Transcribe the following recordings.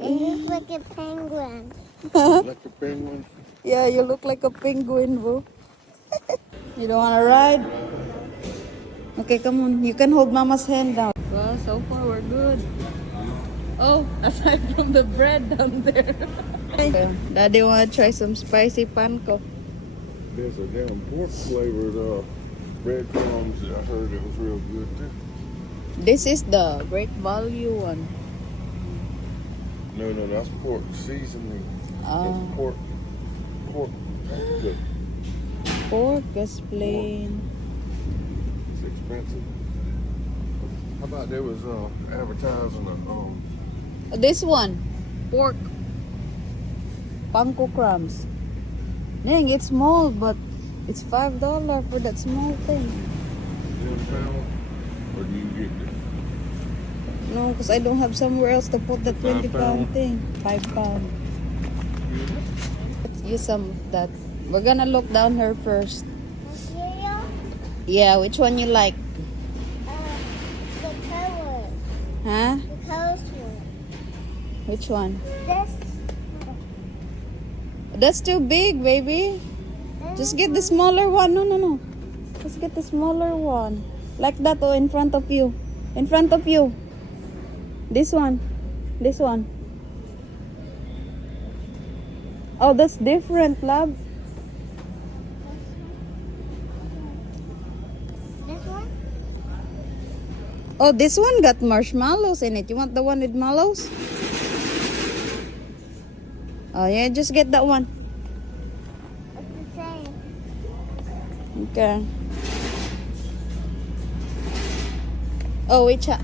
I look like a penguin. Like a penguin. Yeah, you look like a penguin, bro. You don't want to ride? Okay, come on. You can hold Mama's hand now. Well, so far we're good. Oh, aside from the bread down there. Okay. Daddy want to try some spicy panko. There's a damn pork flavored breadcrumbs that I heard it was real good too. This is the great value one. No, that's pork seasoning. That's pork. That's good. Pork is plain. It's expensive. How about there was advertising This one, pork panko crumbs. Dang, it's small, but it's $5 for that small thing. 10 pound, or do you get it? No, because I don't have somewhere else to put the 20 pound 5 pound. thing. 5 pound. Let's use some of that. We're gonna look down here first. Cereal? Yeah, which one you like? The color. Huh? The colors one. Which one? This. That's too big, baby. Just get the smaller one. No. Let's get the smaller one. Like that, oh, in front of you. In front of you. This one. This one. Oh, that's different, love. This one? Oh, this one got marshmallows in it. You want the one with mallows? Oh, yeah, just get that one. It's the same. Okay. Oh, which one?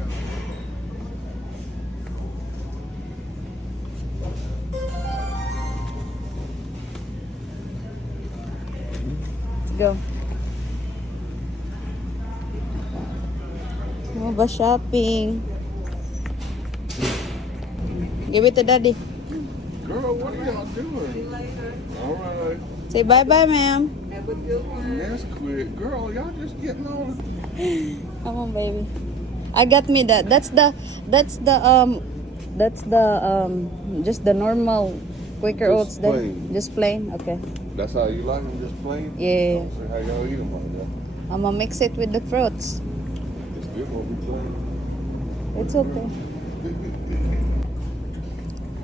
Let's go. Mo ba shopping? Give it to daddy. Girl, what are y'all doing? All right. Say bye-bye, ma'am. That's quick. Girl, y'all just getting on. Come on, baby. I got me that. That's the just the normal Quaker Just oats then. plain. Just plain. Okay. That's how you like them, just plain? Yeah. So how y'all eat them like that? I'm gonna mix it with the fruits. It's good when we plain. It's okay.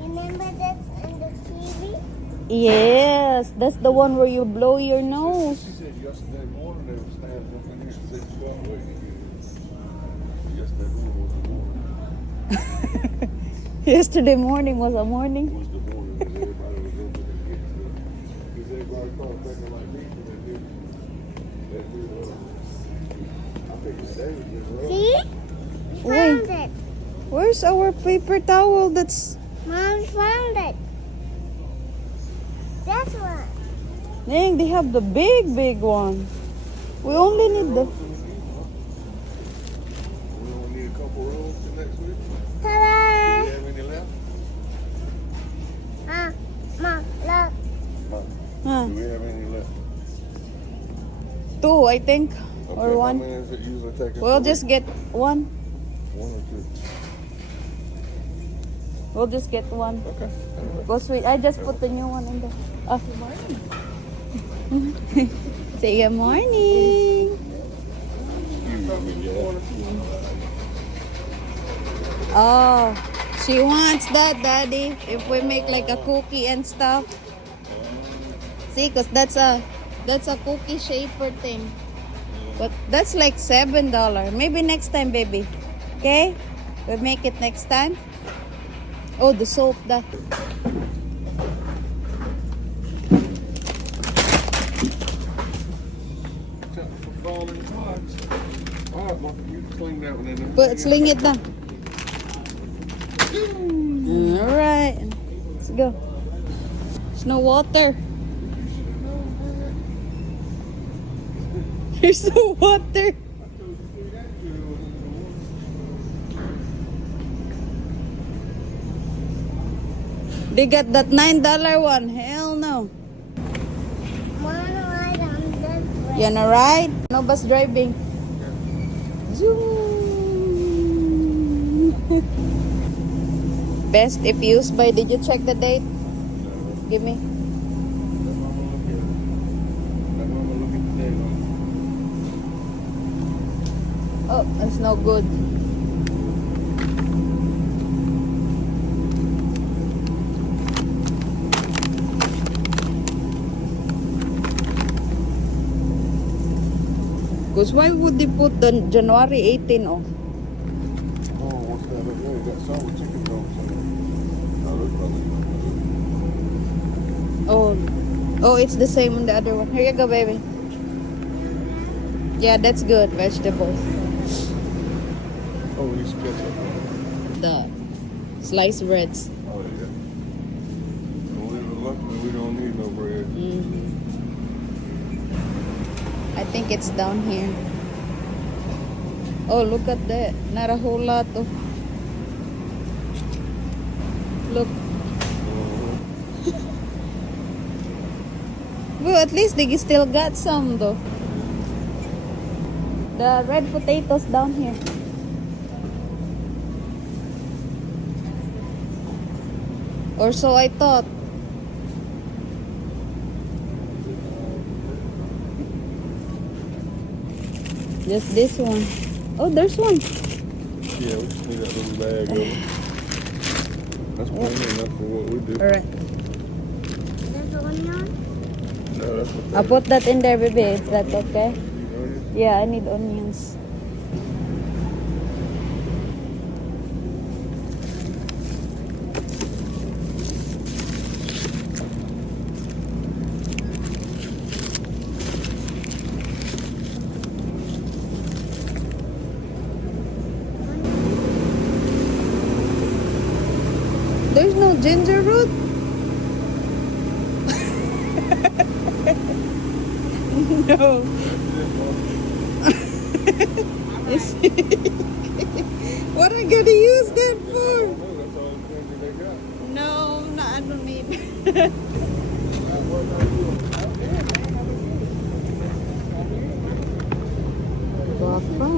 Remember this in the TV? Yes, that's the one where you blow your nose. She said yesterday morning they were standing up in here. She said you got away. Yesterday morning was the morning. Yesterday morning was a morning. Was the morning because everybody was over there getting stuff. Because everybody started thinking like me. I think today was just rough. See? We Wait. found it. Where's our paper towel? That's Mom found it. This one. dang. They have the big one. We only need the. We only need a couple rolls till next week. Do Ta-da! you have any left? Mom, look. Huh, Do we have any left? 2, I think, Okay, or how 1. many does it usually take us We'll to just get 1. make? 1 or 2. We'll just get 1. Okay. Anyway. Go sweet. I just put the new one in there. Oh. Say good morning. Oh, she wants that, Daddy. If we make like a cookie and stuff. See, cause that's a cookie shaper thing. But that's like $7. Maybe next time, baby. Okay? We'll make it next time. Oh, the soap, that. Except for falling pots. All right, well, you can clean that one in there. Put, sling it down. All right. Let's go. There's no water. There's no water. They got that $9 one. Hell no. Wanna ride on this way? You wanna ride? No bus driving. Zoom. Best if used by, did you check the date? Give me. Let mama look at it. Let mama look at the date on Oh, that's no good. Because why would they put the January 18 off? it. Oh, what's that up there? You got some with chicken drums on it. No, that's probably Oh, it's the same on the other one. Here you go, baby. Yeah, that's good. Vegetables. Oh, these ketchup. The sliced breads. Oh, yeah. Luckily, we don't need no bread. I think it's down here. Oh, look at that. Not a whole lot of. Look. Well, at least they still got some though. The red potatoes down here. Or so I thought. Just this one. Oh, there's one. Yeah, we just need that little bag of it. That's plenty enough for what we do. Alright. There's onion. No, that's what I'll put that in there, baby. Is that okay? you know, Yeah, I need onions. There's no ginger root? No. It's- what are you gonna use that for? that's all the things they got. No, no, I don't need. Guapa.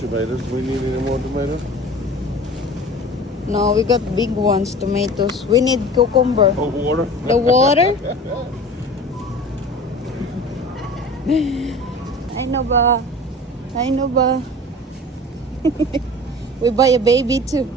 Tomatoes. We need any more tomatoes? No, we got big ones, tomatoes. We need cucumber. Oh, water. The water? I know ba. I know ba. We buy a baby too.